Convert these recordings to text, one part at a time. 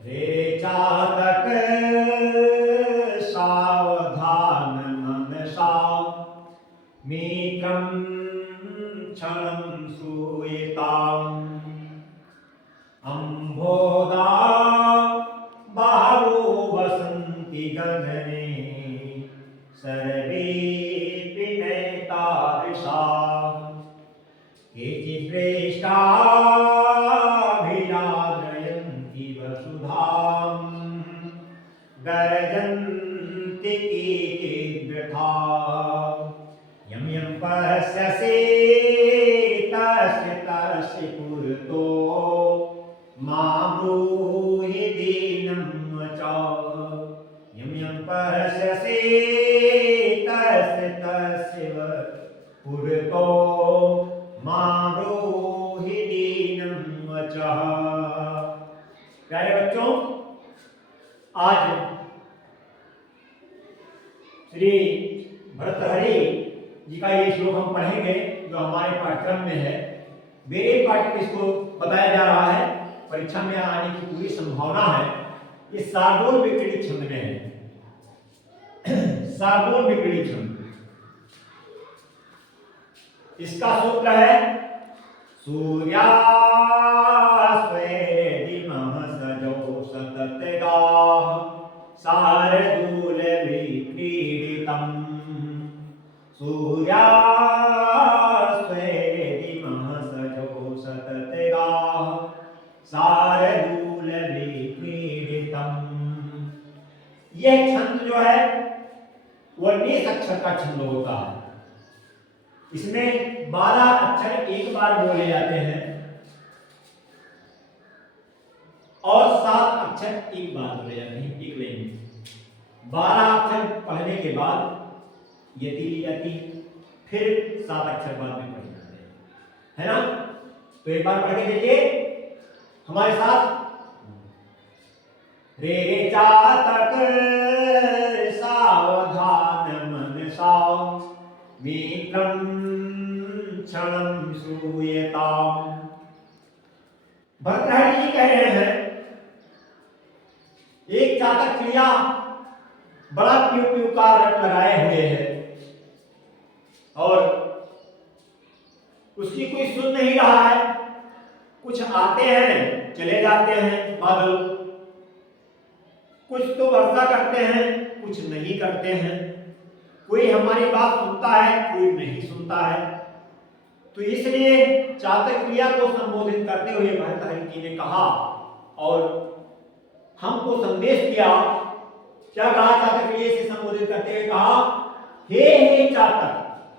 रे चातक सावधान मनसा मीकं क्षणं श्रूयताम् अम्भोदा बहवो वसन्ति गगने सर्वेऽपि नैतादृशा केचिद्रेष्टा गर्जन्ति केचिद्वृथा यं यं पश्यसि तस्य तस्य पुरतो मा ब्रूहि दीनं वच यं यं पश्यसि तस्य तस्य पुरतो मा ब्रूहि दीनं वचः। प्यारे बच्चों, आज श्री भर्तृहरि जी का ये श्लोक हम पढ़ेंगे जो हमारे पाठ्यक्रम में है। मेरे पाठ में इसको बताया जा रहा है, परीक्षा में आने की पूरी संभावना है। ये शार्दूल विक्रीडित छंद में है। शार्दूल विक्रीडित छंद, इसका सूत्र है सूर्यास्ते दिमः सजो सततगाः शार्दूल विक्रीडितम् सूर्यास्ते दिमः सजो सततगाः शार्दूल विक्रीडितम्। यह छंद जो है वो 19 अक्षर का छंद होता है। इसमें 12 अक्षर एक बार बोले जाते हैं और 7 अक्षर एक बार बोले जाते हैं एक लाइन में। 12 अक्षर पढ़ने के बाद यति यति, फिर 7 अक्षर बाद में पढ़े जाते हैं, है ना। तो एक बार पढ़ के देखिए हमारे साथ। रे रे चातक सावधान मनसा मीकं क्षणं श्रूयताम्। भर्तृहरि जी कह रहे हैं एक चातक चिड़िया बड़ा प्यू प्यू का रट लगाए हुए है और उसकी कोई सुन नहीं रहा है। कुछ आते हैं चले जाते हैं बादल, कुछ तो वर्षा करते हैं कुछ नहीं करते हैं। कोई हमारी बात सुनता है कोई नहीं सुनता है। तो इसलिए चातक क्रिया को संबोधित करते हुए भर्तृहरि जी ने कहा और हमको संदेश दिया। क्या कहा चातक क्रिया से संबोधित करते हुए? कहा हे चातक,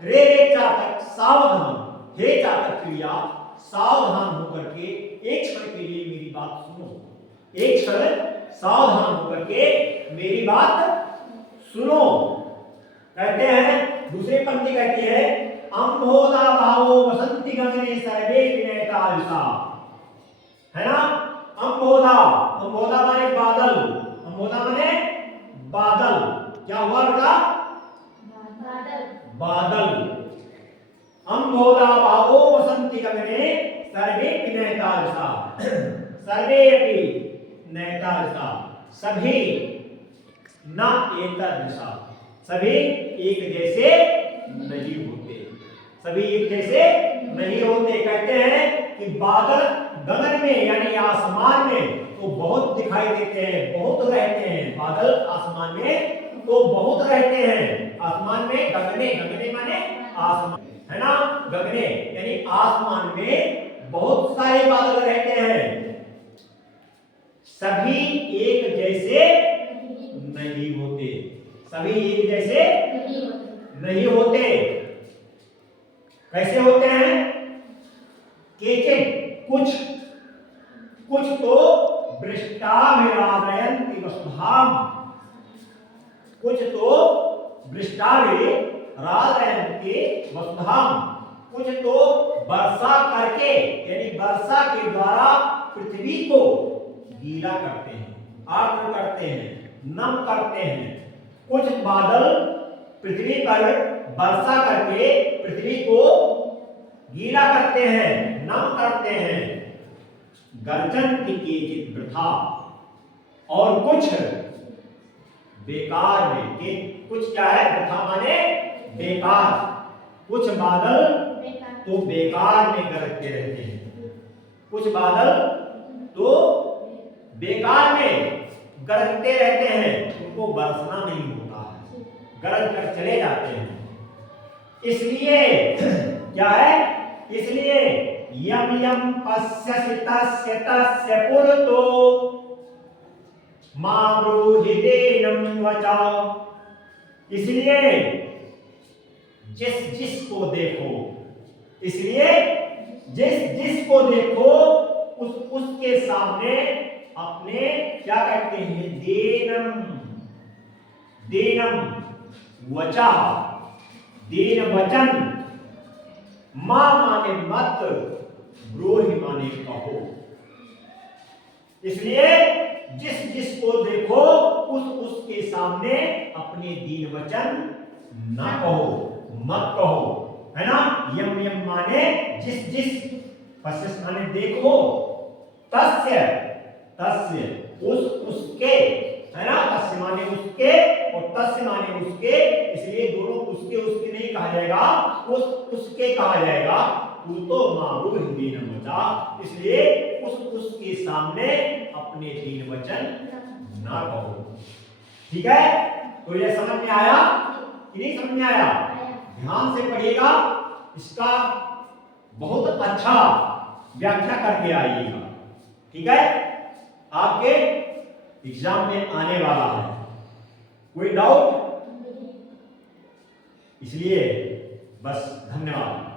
रे रे चातक सावधान, हे चातक क्रिया सावधान होकर के एक क्षण के लिए मेरी बात सुनो। एक क्षण सावधान होकर के मेरी बात सुनो। कहते हैं दूसरी पंक्ति कहती है अम्भोदा भावो वसंति गगने सर्वे विनयतायुषा, है ना। अम्भोदा, अम्भोदा माने बादल, अम्भोदा माने बादल। क्या हुआ बेटा? बादल, बादल। अम्भोदा भावो वसंति गगने सर्वे विनयतायुषा, सर्वे अपि नयतायुषा, सभी न एतदृशा, सभी एक जैसे नहीं होते, सभी एक जैसे नहीं होते। कहते हैं कि बादल गगन में यानी आसमान में तो बहुत दिखाई देते हैं, बहुत रहते हैं। बादल आसमान में तो बहुत रहते हैं। आसमान में गगने, गगने माने आसमान, है ना। गगने यानी आसमान में बहुत सारे बादल रहते हैं, सभी एक जैसे नहीं होते, सभी एक जैसे नहीं होते। कैसे होते हैं? केचित्, कुछ, कुछ तो वृष्टाभिरादयन्ति वसुधाम, कुछ तो वृष्टाभिरादयन्ति वसुधाम, कुछ तो वर्षा करके यानी वर्षा के द्वारा पृथ्वी को गीला करते हैं, आर्द्र करते हैं, नम करते हैं। कुछ बादल पृथ्वी पर वर्षा करके पृथ्वी को गीला करते हैं, नम करते हैं। गर्जन्ति केचित् वृथा, और कुछ बेकार में। कि कुछ क्या है? वृथा माने बेकार। कुछ बादल तो बेकार में गरजते रहते हैं, कुछ बादल तो बेकार में गरजते रहते हैं, उनको बरसना नहीं होता है, गरज कर चले जाते हैं। इसलिए क्या है? इसलिए यम यम पश्यसि तस्य तस्य पुरतो मा ब्रूहि देनं वचा। इसलिए जिस जिसको देखो, इसलिए जिस जिसको देखो उसके सामने अपने क्या कहते हैं? देनम, देनम वचा, देन वचन, मां माने मत, ब्रूहि माने कहो। इसलिए जिस जिसको देखो उसके सामने अपने दीन वचन ना कहो, मत कहो, है ना। यम यम माने जिस जिस, पश्यस माने देखो, तस्य तस्य उसके, है ना। तस्य माने उसके और तस्य माने उसके, इसलिए दोनों उसके नहीं कहा जाएगा, उसके कहा जाएगा। तू तो मारू हिंदी न बचा, इसलिए उसके सामने अपने दीन वचन ना कहो। ठीक है? तो ये समझ में आया कि नहीं समझ में आया? ध्यान से पढ़िएगा, इसका बहुत अच्छा व्याख्या करके आइएगा। ठीक है? आपके एग्जाम में आने वाला है। कोई डाउट? इसलिए बस धन्यवाद।